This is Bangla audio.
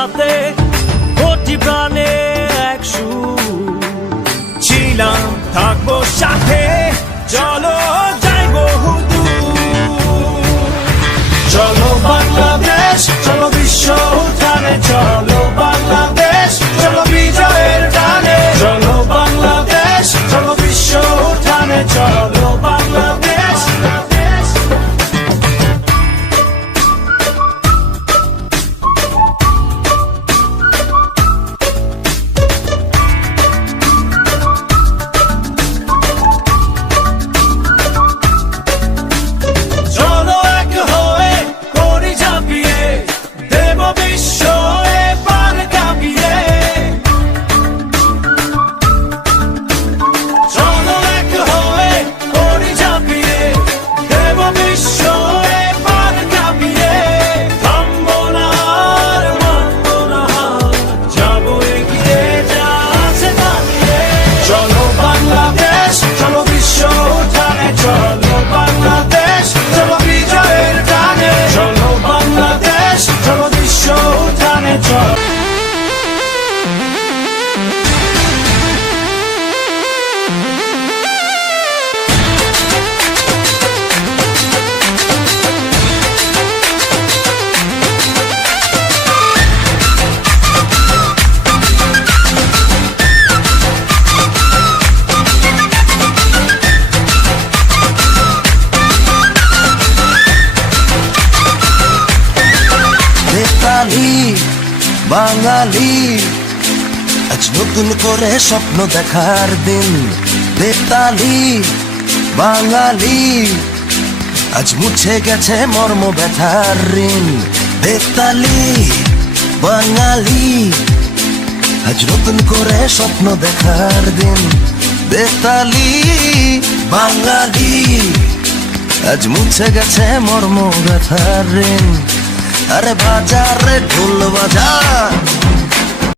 সাথে কোটি প্রাণে এক সুর ছিলাম, থাকবো সাথে, চলো যাই বহুদূর। চলো বাংলাদেশ, চলো বিশ্ব উঠানে, চলো বাংলাদেশ, চলো বিজয়ের গানে। চলো বাংলাদেশ, চলো বিশ্ব উঠানে, চলো বাংলাদেশ। চলো এক হয়ে করি ঝাঁপিয়ে, দেব বিশ্ব এবার কাঁপিয়ে। চলো এক হয়ে করি ঝাঁপিয়ে, দেব বিশ্ব এবার কাঁপিয়ে। থামবো না আর মানবো না হার, যাবো এগিয়ে যা আছে দাঁড়িয়ে। চলো বাংলাদেশ, চলো বিশ্ব উঠানে, চলো বাংলাদেশ, চলো বিজয়ের গানে। চলো বাংলাদেশ, চলো বিশ্ব উঠানে, চলো। বেতালি বাঙালি, আজ নতুন করে স্বপ্ন দেখার দিন। বেতালি বাঙালি, আজ মুছে গেছে মর্ম ব্যথার ঋণ। বেতালি বাঙালি, আজ নতুন করে স্বপ্ন দেখার দিন। বেতালি বাঙালি, আজ মুছে গেছে মর্ম ব্যথার ঋণ। আরে বাজারে ঢোল বাজা,